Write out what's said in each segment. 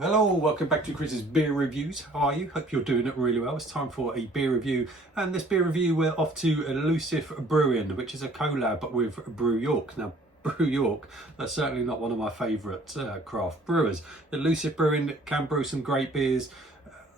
Hello, welcome back to Chris's Beer Reviews. How are you? Hope you're doing it really well. It's time for a beer review, and this beer review we're off to Elusive Brewing, which is a collab with Brew York. Now, Brew York, that's certainly not one of my favourite craft brewers. Elusive Brewing can brew some great beers,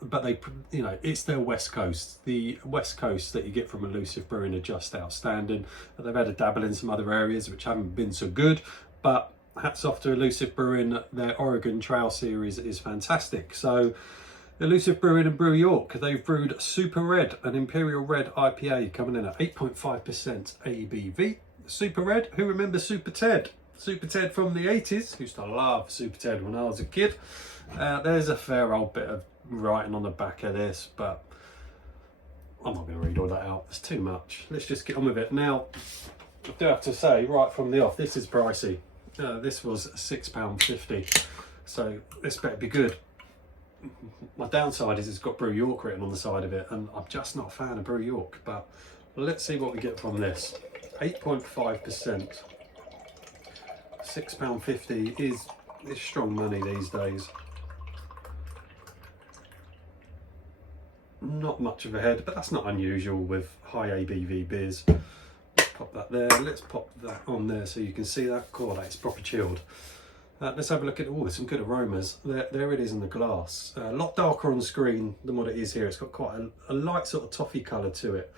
but it's their West Coast. The West Coast that you get from Elusive Brewing are just outstanding. They've had a dabble in some other areas which haven't been so good, but hats off to Elusive Brewing. Their Oregon Trail series is fantastic. So Elusive Brewing and Brew York, they've brewed Super Red, an Imperial Red IPA coming in at 8.5% ABV. Super Red, who remembers Super Ted? Super Ted from the 80s. Used to love Super Ted when I was a kid. There's a fair old bit of writing on the back of this, but I'm not going to read all that out. It's too much. Let's just get on with it. Now, I do have to say, right from the off, this is pricey. This was £6.50, so this better be good. My downside is it's got Brew York written on the side of it, and I'm just not a fan of Brew York, but let's see what we get from this. 8.5%, £6.50 is strong money these days. Not much of a head, but that's not unusual with high ABV beers. Pop that there. Let's pop that on there so you can see that. God, that's proper chilled. Let's have a look at, oh, there's some good aromas. There it is in the glass. A lot darker on the screen than what it is here. It's got quite a light sort of toffee colour to it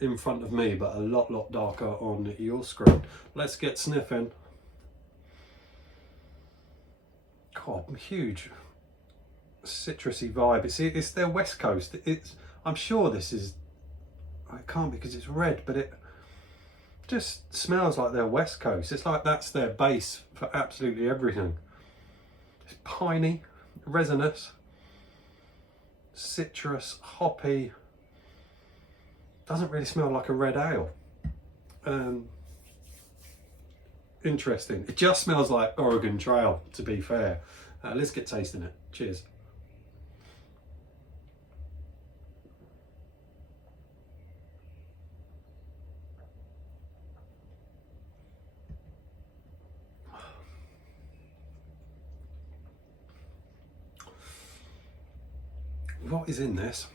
in front of me, but a lot darker on your screen. Let's get sniffing. God, huge citrusy vibe. It's their West Coast. I'm sure this is, it can't be because it's red, but it just smells like their West Coast. It's like that's their base for absolutely everything. It's piney, resinous, citrus, hoppy. Doesn't really smell like a red ale. Interesting. It just smells like Oregon Trail, to be fair. Let's get tasting it. Cheers. What is in this?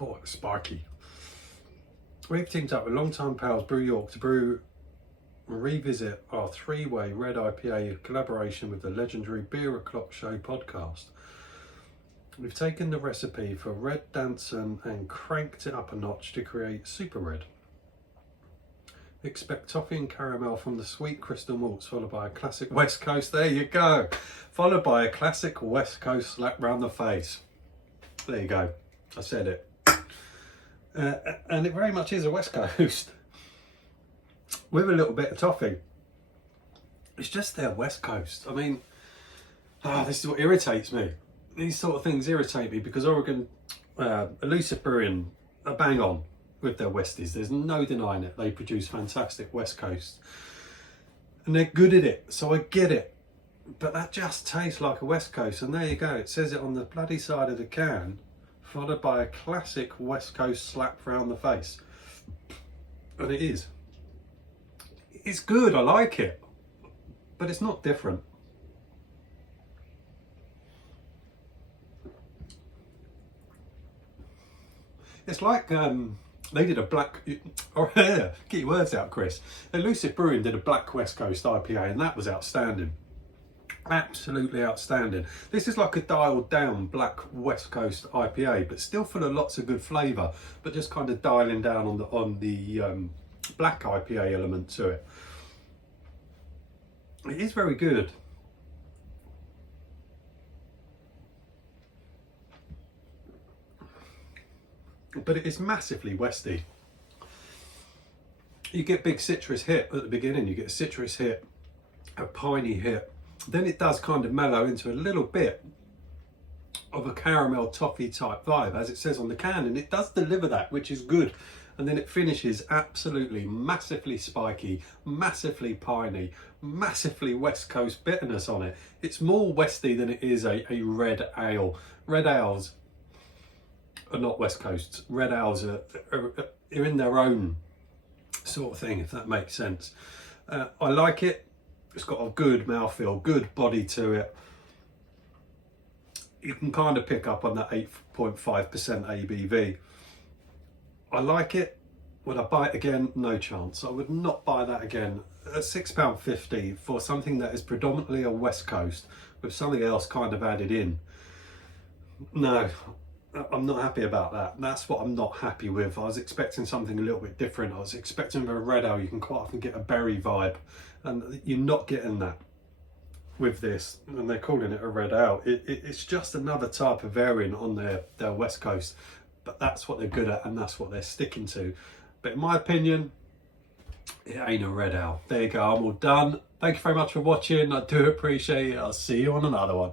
Oh, it's spiky. We've teamed up with longtime pals Brew York to brew and revisit our three-way red IPA in collaboration with the legendary Beer O'Clock Show podcast. We've taken the recipe for Red Danson and cranked it up a notch to create Super Red. Expect toffee and caramel from the sweet crystal malts, followed by a classic West Coast, there you go, followed by a classic West Coast slap round the face. There you go, I said it. And it very much is a West Coast with a little bit of toffee. It's just their West Coast. I mean, this is what irritates me. These sort of things irritate me because Oregon, Elusive Brewing are bang on with their Westies. There's no denying it. They produce fantastic West Coast and they're good at it, so I get it, but that just tastes like a West Coast. And there you go, it says it on the bloody side of the can, followed by a classic West Coast slap round the face. And it is. It's good, I like it, but it's not different. It's like they did a black, or get your words out, Chris. Elusive Brewing did a black West Coast IPA, and that was outstanding. Absolutely outstanding. This is like a dialed down black West Coast IPA, but still full of lots of good flavour, but just kind of dialing down on the black IPA element to it. It is very good. But it is massively Westy. You get big citrus hit at the beginning, you get a citrus hit, a piney hit, then it does kind of mellow into a little bit of a caramel toffee type vibe, as it says on the can, and it does deliver that, which is good. And then it finishes absolutely massively spiky, massively piney, massively West Coast bitterness on it. It's more Westy than it is a red ale. Red ales are not West Coasts. Red ales are in their own sort of thing, if that makes sense. I like it. It's got a good mouthfeel, good body to it. You can kind of pick up on that 8.5% ABV. I like it. Would I buy it again? No chance. I would not buy that again. At £6.50 for something that is predominantly a West Coast with something else kind of added in. No, I'm not happy about that. That's what I'm not happy with. I was expecting something a little bit different. I was expecting with a red ale, you can quite often get a berry vibe, and you're not getting that with this. And they're calling it a red ale. It's just another type of variant on their West Coast, but that's what they're good at and that's what they're sticking to. But in my opinion, it ain't a red ale. There you go, I'm all done. Thank you very much for watching. I do appreciate it. I'll see you on another one.